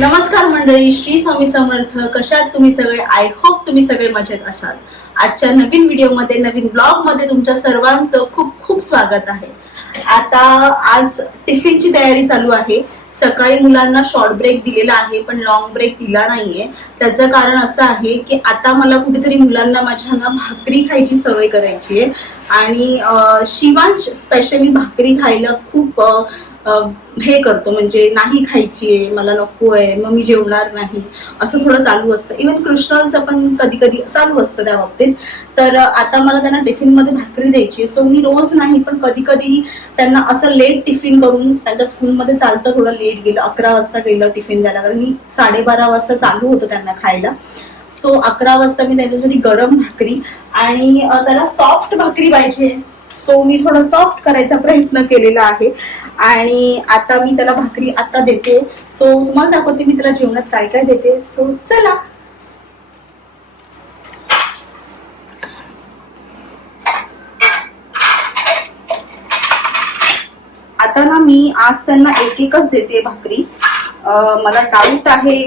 नमस्कार मंडळी, श्री स्वामी समर्थ. कशात तुम्ही सगळे? आय होप तुम्ही सगळे मजेत असाल. आजच्या नवीन व्हिडिओमध्ये, नवीन ब्लॉग मध्ये तुमच्या सर्वांचं खूप खूप स्वागत आहे. आता आज टिफिनची तयारी चालू आहे. सकाळी मुलांना शॉर्ट ब्रेक दिलेला आहे, पण लॉंग ब्रेक दिला नाहीये. त्याचं कारण असं आहे की आता मला कुठेतरी मुलांना माझ्या भाकरी खायची सवय करायची आहे. आणि शिवांश स्पेशली भाकरी खायला खूप हे करतो, म्हणजे नाही खायची आहे, मला नको आहे, मग मी जेवणार नाही, असं थोडं चालू असतं. इव्हन कृष्णाचं पण कधी कधी चालू असतं त्या बाबतीत. तर आता मला त्यांना टिफिन मध्ये भाकरी द्यायची, सो मी रोज नाही पण कधी कधी त्यांना असं लेट टिफिन करून, त्यांच्या स्कूलमध्ये चालतं थोडं लेट गेलं, 11 वाजता गेलं टिफिन द्यायला, कारण मी 12:30 वाजता चालू होतं त्यांना खायला. सो 11 वाजता मी त्यांच्यासाठी गरम भाकरी आणि त्याला सॉफ्ट भाकरी पाहिजे, सो मी थोडं सॉफ्ट करायचा प्रयत्न केलेला आहे. आणि आता मी त्याला भाकरी आता देते. सो तुम्हाला दाखवते मी त्याला जेवणात काय काय देते. सो चला. आता ना मी आज त्यांना एक एकच देते भाकरी. मला डाऊट आहे,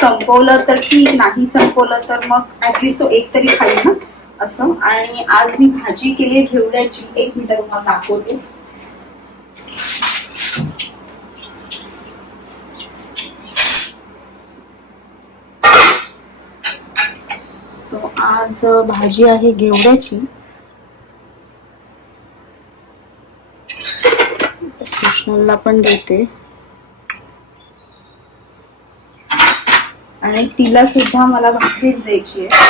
संपवलं तर ठीक, नाही संपवलं तर मग ऍटलीस्ट तो एक तरी खाईल ना असं. आणि आज मी भाजी केली घेवड्याची. एक मिनिट तुम्हाला दाखवते. सो आज भाजी आहे घेवड्याची. कृष्णाला पण देते आणि तिला सुद्धा मला भाकरीच द्यायची आहे.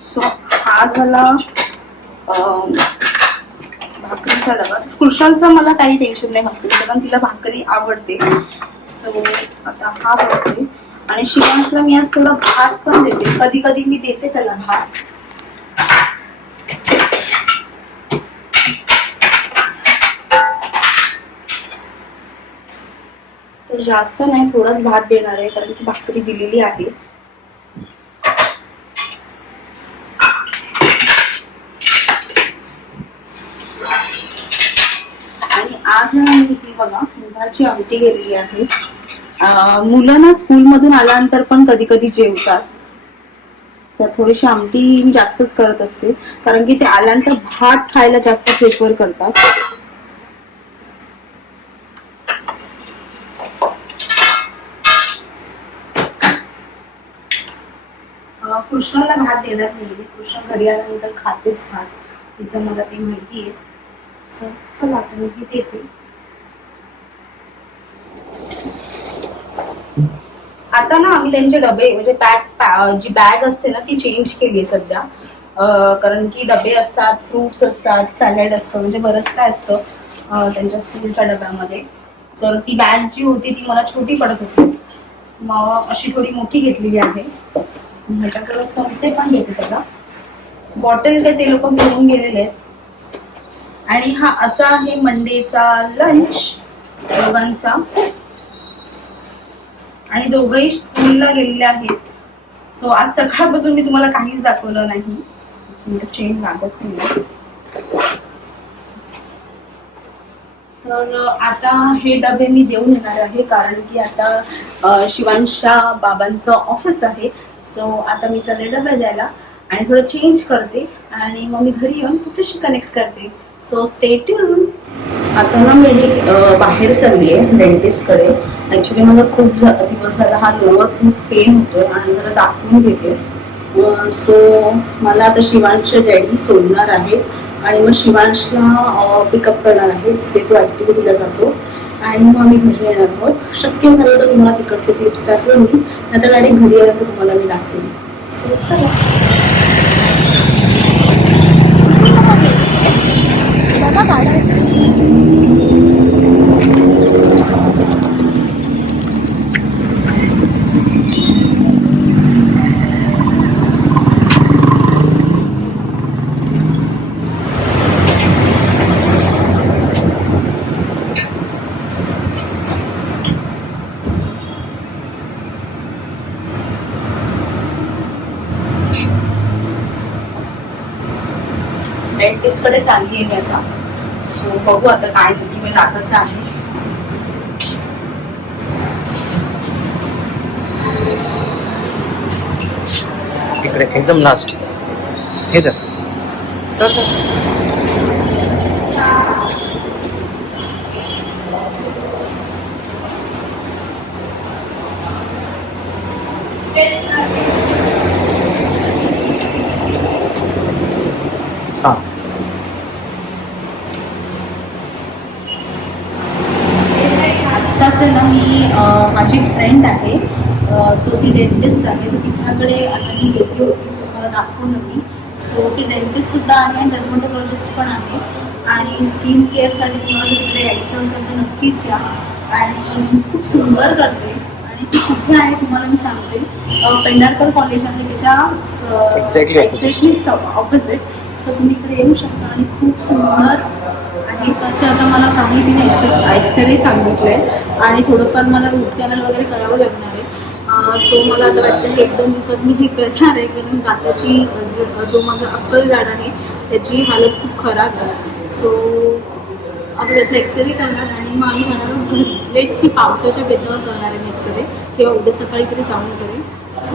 सो हा झाला भाकरीचा डबा. कृष्णाचा मला काही टेन्शन नाही भाकरी, कारण तिला भाकरी आवडते. सो आता हा बनते. आणि शिवांशला मी आज थोडा भात पण देते, कधी कधी मी देते त्याला भात. तर जास्त नाही, थोडाच भात देणार आहे, कारण की भाकरी दिलेली आहे. आज मी बघा मुगाची आमटी केलेली आहे. मुलं ना स्कूल मधून आल्यानंतर पण कधी कधी जेवतात, तर थोडीशी आमटी मी जास्तच करत असते, कारण की ते आल्यानंतर भात खायला जास्त प्रेफर करतात. कृष्णाला भात देणार नाही, कृष्ण घरी आल्यानंतर खातेच भात, तिचं मला ते माहिती आहे. सो चला आता मी देते. आता ना आम्ही त्यांचे डबे, म्हणजे जी बॅग असते ना ती चेंज केली सध्या. कारण की डबे असतात, फ्रुट्स असतात, सॅलड असतं, म्हणजे बरंच काय असतं त्यांच्या स्कूलच्या डब्यामध्ये. तर ती बॅग जी होती ती मला छोटी पडत होती, मग अशी थोडी मोठी घेतलेली आहे. ह्याच्याकडे चमचे पण घेते, त्याला बॉटल ते लोक घेऊन गेलेले आहेत. आणि हा असा आहे मंडेचा लंच दोघांचा. आणि दोघंही स्कूलला गेलेले आहेत. सो आज सकाळपासून मी तुम्हाला काहीच दाखवलं नाही, चेन लागत नाही. तर आता हे डबे मी देऊन येणार आहे, कारण की आता शिवांशच्या बाबांचं ऑफिस आहे. सो आता मी चालले डबे द्यायला आणि थोडं चेंज करते आणि मग मी घरी येऊन कुठेशी कनेक्ट करते. So stay tune. आता ना मी बाहेर चालली आहे डेंटिस्टकडे. ॲक्च्युली मला खूप दिवस झाला हा लोअर टूथ पेन होतोय आणि जरा दाखवून घेते. सो मला आता शिवांशचे डॅडी सोडणार आहे आणि मग शिवांशला पिकअप करणार आहे, तिथे तो ॲक्टिव्हिटीला जातो आणि मग आम्ही घरी येणार आहोत. शक्य झालं तर तुम्हाला तिकडचे क्लिप्स दाखवेन मी, नाहीतर डायरेक्ट घरी आल्यानंतर तुम्हाला मी दाखवेन. सो चला. ऑफिस कडे चालली आहे मी आता. सो बघू आता काय डॉक्युमेंट आताच आहे. इकडे एकदम लास्ट हे तर हा आत्ताच आहे ना मी माझी एक फ्रेंड आहे. सो ती डेंटिस्ट आहे. तर तिच्याकडे आता मी गेली होती. मला दाखवलं मी. सो ती डेंटिस्टसुद्धा आहे आणि डर्मॅटोलॉजिस्ट पण आहे. आणि स्किन केअरसाठी तुम्हाला जर तिकडे यायचं असेल तर नक्कीच या. आणि खूप सुंदर करते. आणि ती कुठे आहे तुम्हाला मी सांगते. पेंढारकर कॉलेज आहे त्याच्या एक्झॅक्टली ऑपोजिट. सो तुम्ही इकडे येऊ शकता. आणि खूप सुंदर आणि त्याचे आता मला काही तिने एक्सरे सांगितले आणि थोडंफार मला रूट कॅनल वगैरे करावं लागणार आहे. सो मला आता वाटतं हे 1-2 दिवसात मी हे करणार आहे. कारण दाताची जो माझा अक्कल झाड आहे त्याची हालत खूप खराब आहे. सो आता त्याचा एक्सरे करणार आणि मग आम्ही जाणार घरी. लेट्स ही पावसाच्या बेतावर करणार आहे मी एक्सरे किंवा उद्या सकाळी तरी जाऊन करेन. सो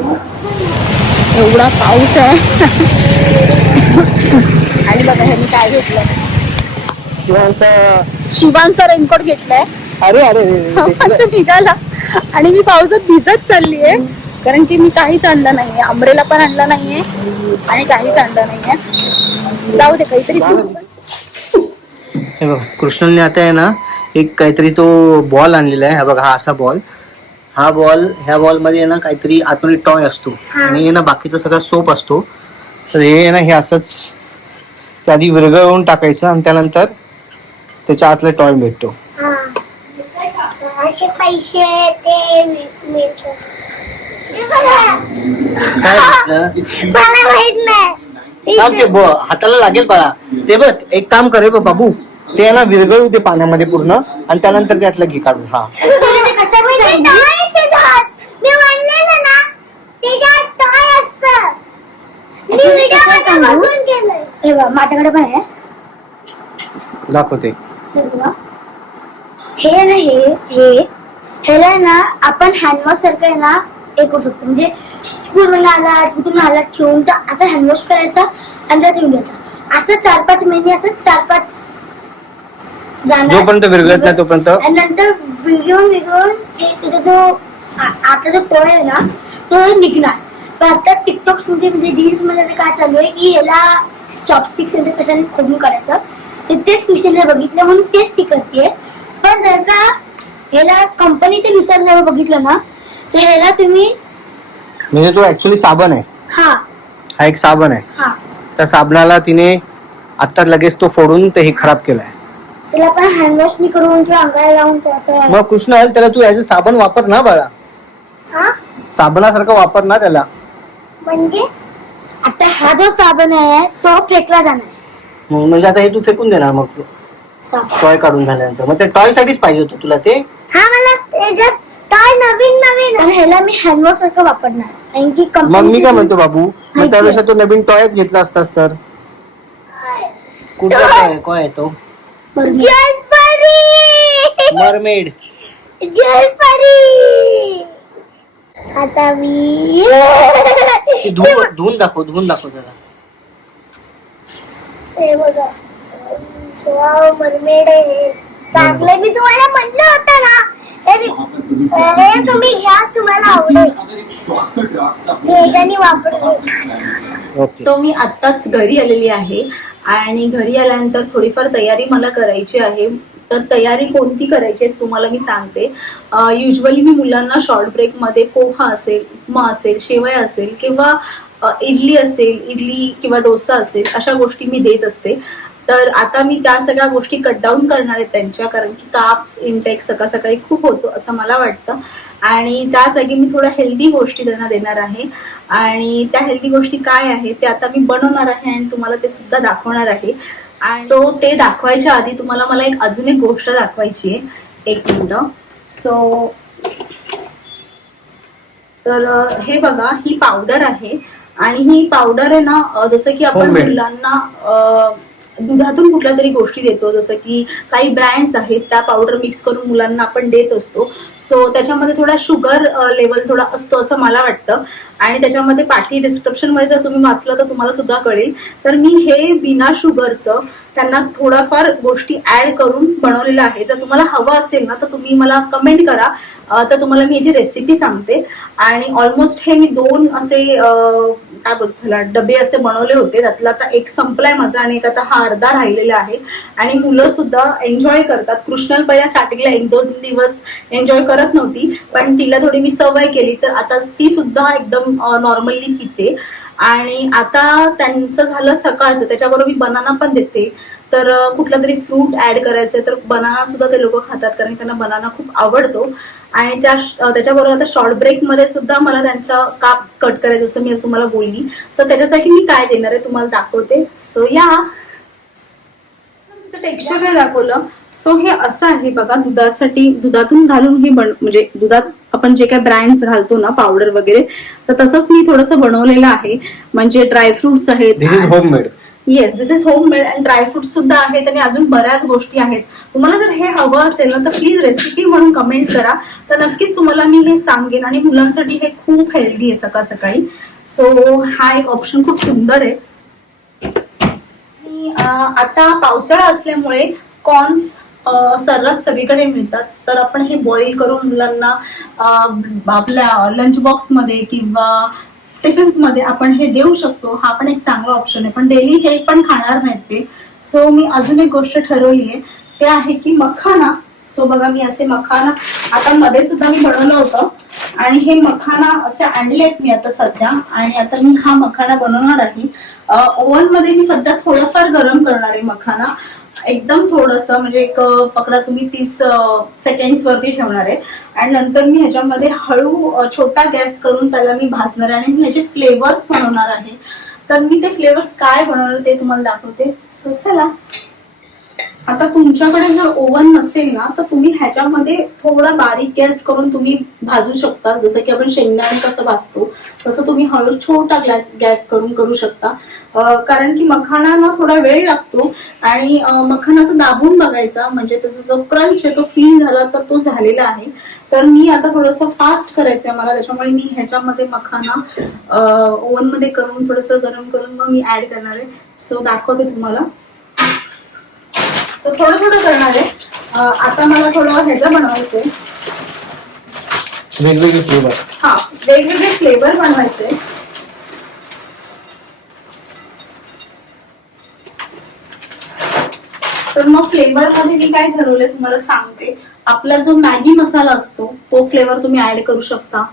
एवढा पाऊस आहे. आणि बघा ह्यांनी काय घेतलं. शिवांचा रेनकोट घेतलाय. अरे अरे निघाला आणि मी पावसात भिजत चाललीये. कारण की मी काहीच आणलं नाहीये. अम्ब्रेला पण आणला नाहीये आणि काहीच आणलं नाहीये. जाऊ दे काहीतरी. हे बघा कृष्णलने आता आहे ना एक काहीतरी तो बॉल आणलेला आहे. हा बघा हा असा बॉल. हा बॉल ह्या बॉल मध्ये आहे ना काहीतरी आतमध्ये टॉय असतो आणि ना बाकीचा सगळा सोप असतो. तर हे ना हे असंच त्या आधी विरघळवून टाकायचं आणि त्यानंतर त्याच्या आतला टॉय भेटतो. असे पैसे ते मिळतात. काय मला माहित नाही. काम ते हाताला लागेल बाळा. ते बघ एक काम करे बाबू ते ना विरघळू ते पाण्यामध्ये पूर्ण आणि त्यानंतर त्यातलं घे काढून. हा मी म्हणलेलं ना त्याच्यात टॉय असतं. मी व्हिडिओ बघून केलंय. हे बघ माझ्याकडे पण आहे. दाखवते. हे ना ह्याला ना आपण हँडवॉश सारखं आहे ना हे करू शकतो. म्हणजे स्कूल मध्ये आला कुठून आला ठेवून तर असं हँडवॉश करायचा आणि त्यात ठेवून द्यायचा. असं 4-5 महिने असं 4-5 जाणार जोपर्यंत विरघळत नाही तोपर्यंत. आणि नंतर विरघळून त्याचा जो आता जो टॉय आहे ना तो निघणार. पण आता टिकटॉक म्हणजे रील्स मध्ये काय चालू आहे की याला चॉपस्टिक कशाने खोडून करायचं. तर तेच क्वेश्चनला बघितलं म्हणून तेच ती करते. पण जर का ह्याला कंपनीच्या नुसार जर बघितलं ना तर ह्याला तुम्ही म्हणजे तो ऍक्च्युअली साबण आहे. हा एक साबण आहे. त्या साबणाला तिने आता लगेच तो फोडून ते हे खराब केलाय. त्याला पण हँडवॉश नाही करून किंवा अंगाला लावून असं. मग कृष्ण त्याला तू ऍज अ साबण वापर ना बाळा. साबणासारखं वापर ना त्याला. म्हणजे आता हा जो साबण आहे तो फेकला जाणार. म्हणजे आता हे तू फेकून देणार मग टॉय काढून झाल्यानंतर. मग ते टॉय साठीच पाहिजे होतं तुला ते. हा मला त्याच्यात टॉय नवीन आणि ह्याला मी हँडवॉश सारखं वापरणार. मग मी काय म्हणतो बाबू मग त्यावेळेस तो नवीन टॉयच घेतला असतास तर. कुठला टॉय काय तो जलपरी मरमेड. जलपरी. आता मी धुवून दाखव त्याला. हे बघा मरमेड आहे. चांगले मी तुम्हाला म्हणलं होतं ना हे तुम्ही घ्या तुम्हाला आवडेल. सो मी आत्ताच घरी आलेली आहे आणि घरी आल्यानंतर थोडीफार तयारी मला करायची आहे. तर तयारी कोणती करायची आहे तुम्हाला मी सांगते. युजली मी मुलांना शॉर्ट ब्रेकमध्ये पोहा असेल, उपमा असेल, शेवया असेल किंवा इडली किंवा डोसा असेल अशा गोष्टी मी देत असते. तर आता मी त्या सगळ्या गोष्टी कट डाऊन करणार आहे त्यांच्या. कारण की कार्ब्स इनटेक सकाळ सकाळी खूप होतो असं मला वाटतं. आणि त्या जागी मी थोड्या हेल्दी गोष्टी त्यांना देणार आहे. आणि त्या हेल्दी गोष्टी काय आहे ते आता मी बनवणार आहे आणि तुम्हाला ते सुद्धा दाखवणार आहे. सो ते दाखवायच्या आधी तुम्हाला मला अजून एक गोष्ट दाखवायची आहे. एक मिनिट. सो तर हे बघा ही पावडर आहे आणि ही पावडर आहे ना जसं की आपण मुलांना दुधातून कुठल्या तरी गोष्टी देतो, जसं की काही ब्रँड्स आहेत त्या पावडर मिक्स करून मुलांना आपण देत असतो. सो त्याच्यामध्ये थोडा शुगर लेवल थोडा असतो असं मला वाटतं. आणि त्याच्यामध्ये पाठी डिस्क्रिप्शनमध्ये जर तुम्ही वाचलं तर तुम्हाला सुद्धा कळेल. तर मी हे बिना शुगरचं त्यांना थोडाफार गोष्टी ऍड करून बनवलेलं आहे. जर तुम्हाला हवं असेल ना तर तुम्ही मला कमेंट करा, तर तुम्हाला मी याची रेसिपी सांगते. आणि ऑलमोस्ट हे मी 2 असे काय बोलतो त्याला डबे असे बनवले होते. त्यातला आता एक संपलाय माझा आणि एक आता हा अर्धा राहिलेला आहे. आणि मुलं सुद्धा एन्जॉय करतात. कृष्णल पहिल्या स्टार्टिंगला 1-2 दिवस एन्जॉय करत नव्हती, पण तिला थोडी मी सवय केली तर आता ती सुद्धा एकदम नॉर्मली पिते. आणि आता त्यांचं झालं सकाळचं, त्याच्याबरोबर मी बनाना पण देते. तर कुठला तरी फ्रूट ऍड करायचंय तर बनाना सुद्धा ते लोक खातात, कारण त्यांना बनाना खूप आवडतो. आणि त्याच्याबरोबर आता शॉर्ट ब्रेक मध्ये सुद्धा मला त्यांचा काप कट करायचं जसं मी तुम्हाला बोलली. तर त्याच्यासाठी मी काय देणार आहे तुम्हाला दाखवते. सो या टेक्स्चर हे दाखवलं. सो हे असं आहे बघा, दुधातून घालून हे म्हणजे दुधात आपण जे काय ब्रँड्स घालतो ना पावडर वगैरे, तर तसंच मी थोडंसं बनवलेलं आहे. म्हणजे ड्रायफ्रुट्स आहेत. This is homemade. Yes, this is homemade. And dry fruit सुद्धा आहेत आणि अजून बऱ्याच गोष्टी आहेत. तुम्हाला जर हे हवं असेल ना तर प्लीज रेसिपी म्हणून कमेंट करा, तर नक्कीच तुम्हाला मी हे सांगेन. आणि मुलांसाठी हे खूप हेल्दी आहे सकाळ सकाळी. सो हा एक ऑप्शन खूप सुंदर आहे. आणि आता पावसाळा असल्यामुळे कॉर्न्स सर्रास सगळीकडे मिळतात. तर आपण हे बॉईल करून मुलांना आपल्या लंच बॉक्स मध्ये किंवा टिफिन्स मध्ये आपण हे देऊ शकतो. हा पण एक चांगला ऑप्शन आहे, पण डेली हे पण खाणार नाहीत ते. सो मी अजून एक गोष्ट ठरवली आहे, ते आहे की मखाना. सो बघा मी असे मखाना आता मध्ये सुद्धा मी बनवलं होतं आणि हे मखाना असे आणलेत मी आता सध्या. आणि आता मी हा मखाना बनवणार आहे. ओव्हन मध्ये मी सध्या थोडंफार गरम करणार आहे मखाना, एकदम थोडंसं, म्हणजे एक पकडा तुम्ही 30 सेकंड्स वरती ठेवणार आहे. आणि नंतर मी ह्याच्यामध्ये हळू छोटा गॅस करून त्याला मी भाजणार आहे आणि मी ह्याचे फ्लेवर्स बनवणार आहे. तर मी ते फ्लेवर्स काय बनवणार ते तुम्हाला दाखवते. सो चला. आता तुमच्याकडे जर ओव्हन नसेल ना तर तुम्ही ह्याच्यामध्ये थोडा बारीक गॅस करून तुम्ही भाजू शकता. जसं की आपण शेंगदाणे कसं भाजतो तसं तुम्ही हळू छोटा गॅस करून करू शकता. कारण की मखाना ना थोडा वेळ लागतो आणि मखाना असं दाबून बघायचा, म्हणजे त्याचा जो क्रंच आहे तो फील झाला तर तो झालेला आहे. तर मी आता थोडंसं फास्ट करायचंय मला, त्याच्यामुळे मी ह्याच्यामध्ये मखाना ओव्हन मध्ये करून थोडंसं गरम करून मग मी ऍड करणार आहे. सो दाखवते तुम्हाला. सो थोडं थोडं करणार आहे. आता मला थोडं ह्याचं बनवायचंय, वेगवेगळे फ्लेवर. हा, वेगवेगळे फ्लेवर बनवायचे. तर मग फ्लेवर मध्ये मी काय ठरवलंय तुम्हाला सांगते. आपला जो मॅगी मसाला असतो तो फ्लेवर तुम्ही ऍड करू शकता,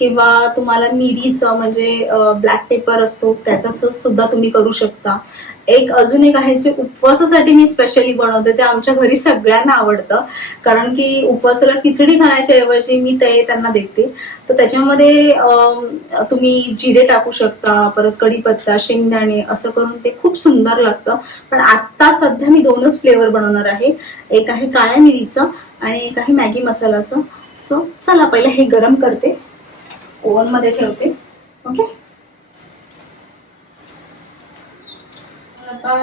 किंवा तुम्हाला मिरीचं म्हणजे ब्लॅक पेपर असतो त्याचा सुद्धा तुम्ही करू शकता. अजून एक आहे जे उपवासासाठी मी स्पेशली बनवते, ते आमच्या घरी सगळ्यांना आवडतं. कारण की उपवासाला खिचडी खाण्याच्या ऐवजी मी ते त्यांना देते. तर त्याच्यामध्ये तुम्ही जिरे टाकू शकता, परत कढीपत्ता, शेंगदाणे असं करून ते खूप सुंदर लागतं. पण आता सध्या मी 2च फ्लेवर बनवणार आहे. एक आहे काळ्या मिरीचं आणि एक आहे मॅगी मसालाचं. सो चला पहिला हे गरम करते, ओव्हन मध्ये ठेवते. ओके. आता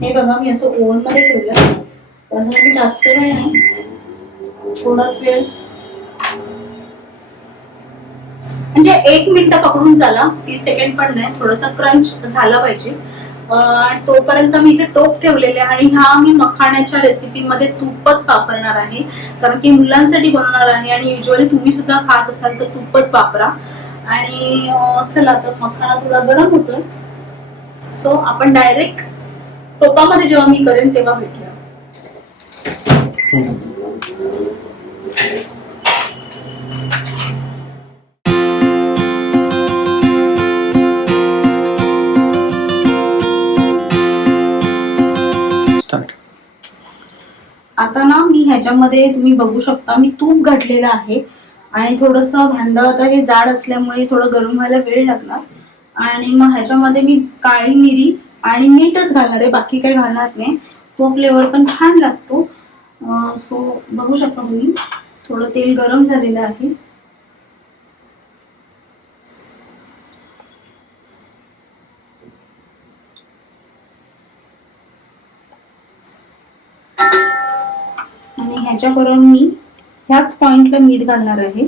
हे बघा मी असं ओव्हन मध्ये ठेवलं, तर जास्त वेळ नाही, थोडाच वेळ, म्हणजे 1 मिनिट पकडून चाला, 30 सेकंड पण नाही, थोडासा क्रंच झाला पाहिजे. तोपर्यंत मी इथे टोप ठेवलेले आणि हा मी मखाण्याच्या रेसिपीमध्ये तूपच वापरणार आहे, कारण की मुलांसाठी बनवणार आहे आणि युजली तुम्ही सुद्धा खात असाल तर तूपच वापरा. आणि चला तर मखाना थोडा गरम होतोय. सो आपण डायरेक्ट टोपामध्ये जेव्हा मी करेन तेव्हा भेटूया. आता ना मी ह्याच्यामध्ये तुम्ही बघू शकता मी तूप घातलेलं आहे आणि थोडंसं भांड आता हे जाड असल्यामुळे थोडं गरम व्हायला वेळ लागणार. आणि मग ह्याच्यामध्ये मी काळी मिरी आणि मीठच घालणार आहे, बाकी काही घालणार नाही. तो फ्लेवर पण छान लागतो. सो बघू शकता तुम्ही थोडं तेल गरम झालेलं आहे. ह्याच्याबरोबर मी ह्याच पॉइंटला मीठ घालणार आहे,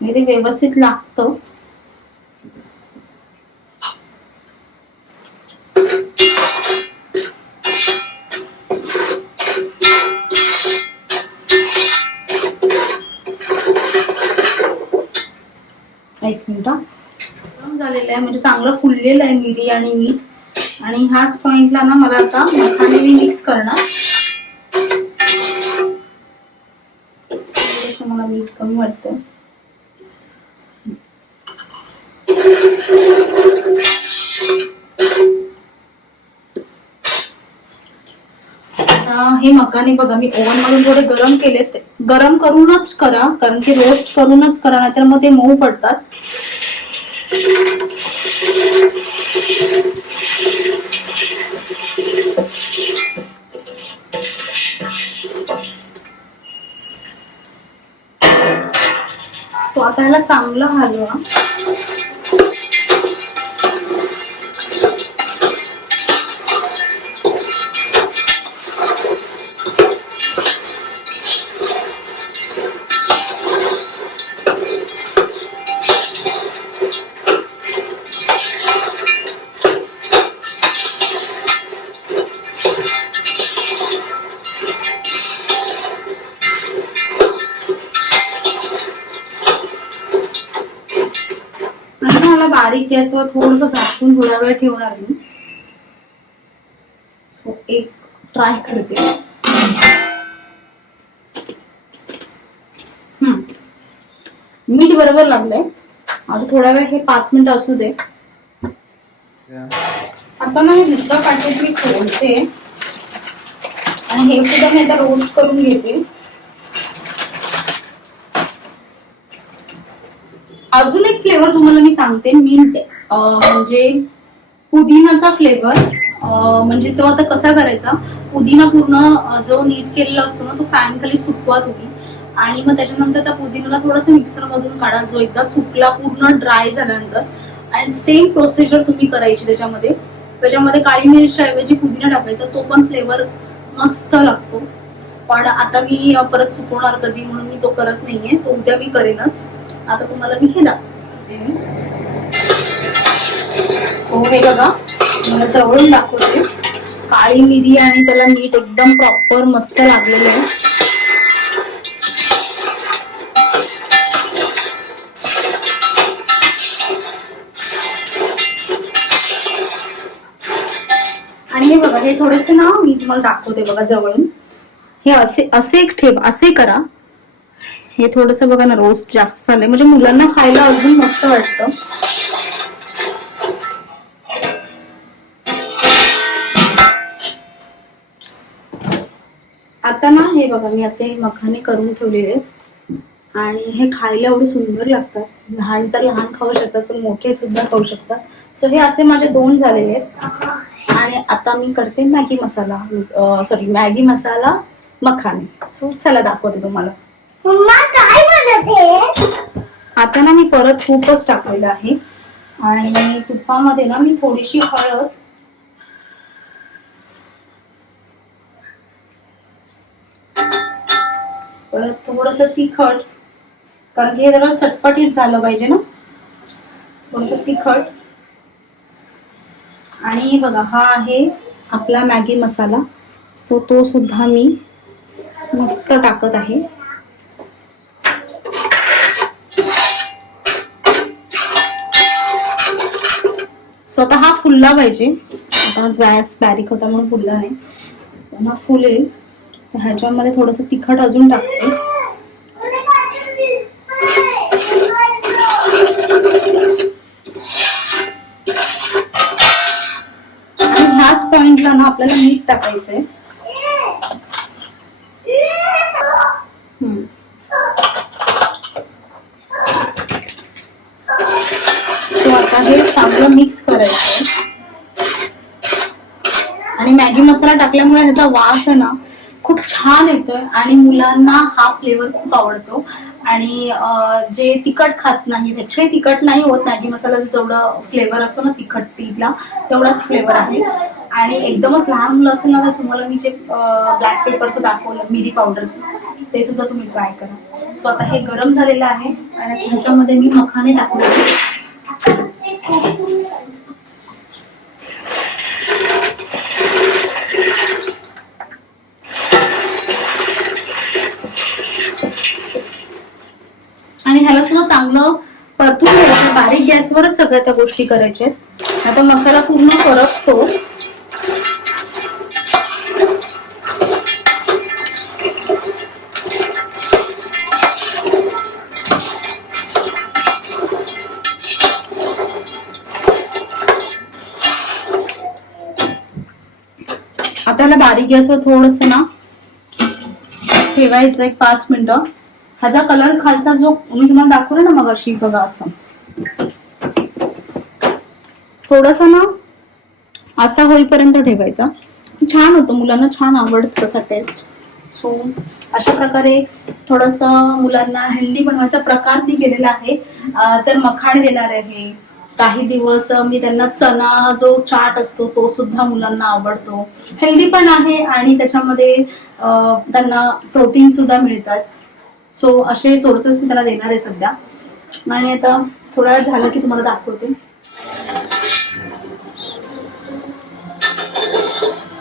म्हणजे ते व्यवस्थित लागतं. एक मिनिट. गरम झालेलं आहे, म्हणजे चांगलं फुललेलं आहे मिरी आणि मीठ. आणि ह्याच पॉइंटला ना मला आता मखाने मी मिक्स करणार. थोडंसं मला मीठ कमी वाटतं. हे मखाने बघा मी ओव्हन मधून थोडे गरम केलेत. गरम करूनच करा, कारण की रोस्ट करूनच करा, नाहीतर मग ते मऊ पडतात. सो आता ह्याला चांगलं हलवा. बारीक गॅसवर थोडंसं झाकून थोडा वेळ ठेवणार मी. एक ट्राय करते. मीठ बरोबर लागलंय. आता थोडा वेळ हे 5 मिनिटं असू दे. आता ना हे दुसरं पॅकेट मी खोलते आणि हे सुद्धा मी आता रोस्ट करून घेते. अजून एक फ्लेवर तुम्हाला मी सांगते, मिंट म्हणजे पुदिनाचा फ्लेवर. म्हणजे तो आता कसा करायचा, पुदिना पूर्ण जो नीट केलेला असतो ना तो फॅन खाली सुकवा तुम्ही, आणि मग त्याच्यानंतर त्या पुदिनाला थोडंसं मिक्सर मधून काढा, जो एकदा सुकला पूर्ण ड्राय झाल्यानंतर. आणि सेम प्रोसिजर तुम्ही करायची त्याच्यामध्ये काळी मिरची ऐवजी पुदिना टाकायचा, तो पण फ्लेवर मस्त लागतो. पण आता मी परत सुकवणार कधी म्हणून मी तो करत नाहीये, तो उद्या मी करेनच. आता तुम्हाला मी हे दाखवते. हो हे बघा, मला जवळून दाखवते. काळी मिरी आणि त्याला मीठ एकदम प्रॉपर मस्त लागलेलं आहे. आणि हे बघा, हे थोडेसे ना मी तुम्हाला दाखवते बघा जवळून. हे असे एक ठेव, असे करा. हे थोडस बघा ना रोस्ट जास्त झालंय, म्हणजे मुलांना खायला अजून मस्त वाटतं. आता ना हे बघा मी असे मखाने करून ठेवलेले आहेत आणि हे खायला एवढे सुंदर लागतात. लहान तर लहान खाऊ शकतात, पण मोठे सुद्धा खाऊ शकतात. सो हे असे माझे 2 झालेले आहेत. आणि आता मी करते मॅगी मसाला मखाने. सो चला दाखवते तुम्हाला. आता ना मी परत तूपच टाकलेलं आहे आणि तुपामध्ये ना मी थोडीशी हळद, परत थोडस तिखट, कारण की हे जरा चटपटीत झालं पाहिजे ना, थोडस तिखट. आणि बघा हा आहे आपला मॅगी मसाला. सो तो सुद्धा मी मस्त टाकत आहे. सो आता हा फुलला पाहिजे. आता गॅस बारीक होता म्हणून फुलला नाही, हा फुलेल. ह्याच्यामध्ये थोडस तिखट अजून टाकते. आणि ह्याच पॉइंटला ना आपल्याला मीठ टाकायचंय. आता हे चांगलं मिक्स करायचं. आणि मॅगी मसाला टाकल्यामुळे ह्याचा वास आहे ना खूप छान येतोय आणि मुलांना हा फ्लेवर खूप आवडतो. आणि जे तिखट खात नाही त्याचे तिखट नाही होत. मॅगी मसाला जेवढं फ्लेवर असतो ना तिखट तीला तेवढाच फ्लेवर आहे. आणि एकदमच लहान मुलं असेल ना तर तुम्हाला मी जे ब्लॅक पेपरचं दाखवलं मिरी पावडरचं ते सुद्धा तुम्ही ट्राय करा. सो आता हे गरम झालेलं आहे आणि ह्याच्यामध्ये मी मखाने टाकले. आणि ह्याला सुद्धा चांगलं परतून घ्यायचं. बारीक गॅसवरच सगळ्या त्या गोष्टी करायच्या. आता मसाला पूर्ण परततो. आता ह्याला बारीक गॅसवर थोडस ना ठेवायचं 1-5 मिनिटं. ह्याचा कलर खालचा जो मी तुम्हाला दाखवला ना मगाशी बघा असं थोडस ना असा होईपर्यंत ठेवायचा. छान होतं, मुलांना छान आवडतं तसा टेस्ट. सो अशा प्रकारे थोडस मुलांना हेल्दी बनवायचा प्रकार मी केलेला आहे. तर मखाणे देणार आहे. काही दिवस मी त्यांना चना जो चाट असतो तो सुद्धा मुलांना आवडतो. हेल्दी पण आहे आणि त्याच्यामध्ये त्यांना प्रोटीन सुद्धा मिळतात. सो असे सोर्सेस मी त्याला देणार आहे सध्या. आणि आता थोडा वेळ झालं की तुम्हाला दाखवते.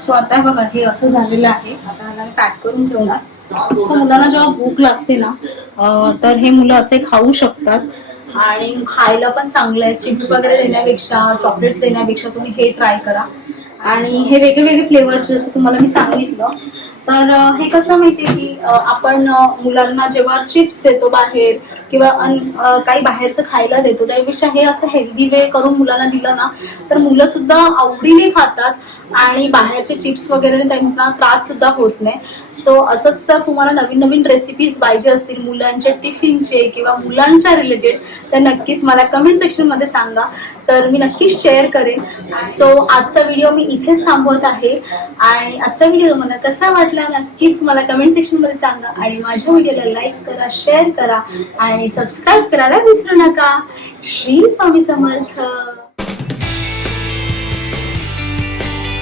सो आता बघा हे असं झालेलं आहे. आता ह्याला पॅक करून ठेवणार. सो मुलांना जेव्हा भूक लागते ना तर हे मुलं असे खाऊ शकतात आणि खायला पण चांगलं आहे. चिप्स वगैरे देण्यापेक्षा चॉकलेट्स देण्यापेक्षा तुम्ही हे ट्राय करा. आणि हे वेगळे वेगळे फ्लेवरचे जसं तुम्हाला मी सांगितलं. तर हे कसं माहितीये की आपण मुलांना जेव्हा चिप्स देतो बाहेर किंवा काही बाहेरचं खायला देतो त्यापेक्षा हे असं हेल्दी वे करून मुलांना दिलं ना तर मुलं सुद्धा आवडीने खातात आणि बाहेरचे चिप्स वगैरे त्यांना त्रास सुद्धा होत नाही. सो असंच जर तुम्हाला नवीन नवीन रेसिपीज पाहिजे असतील मुलांच्या टिफिनचे किंवा मुलांच्या रिलेटेड तर नक्कीच मला कमेंट सेक्शन मध्ये सांगा. तर मी नक्कीच शेअर करेन. सो आजचा व्हिडिओ मी इथेच थांबवत आहे. आणि आजचा व्हिडिओ मला कसा वाटला नक्कीच मला कमेंट सेक्शन मध्ये सांगा. आणि माझ्या व्हिडिओला लाईक करा, शेअर करा आणि सबस्क्राईब करायला विसरू नका. श्री स्वामी समर्थ.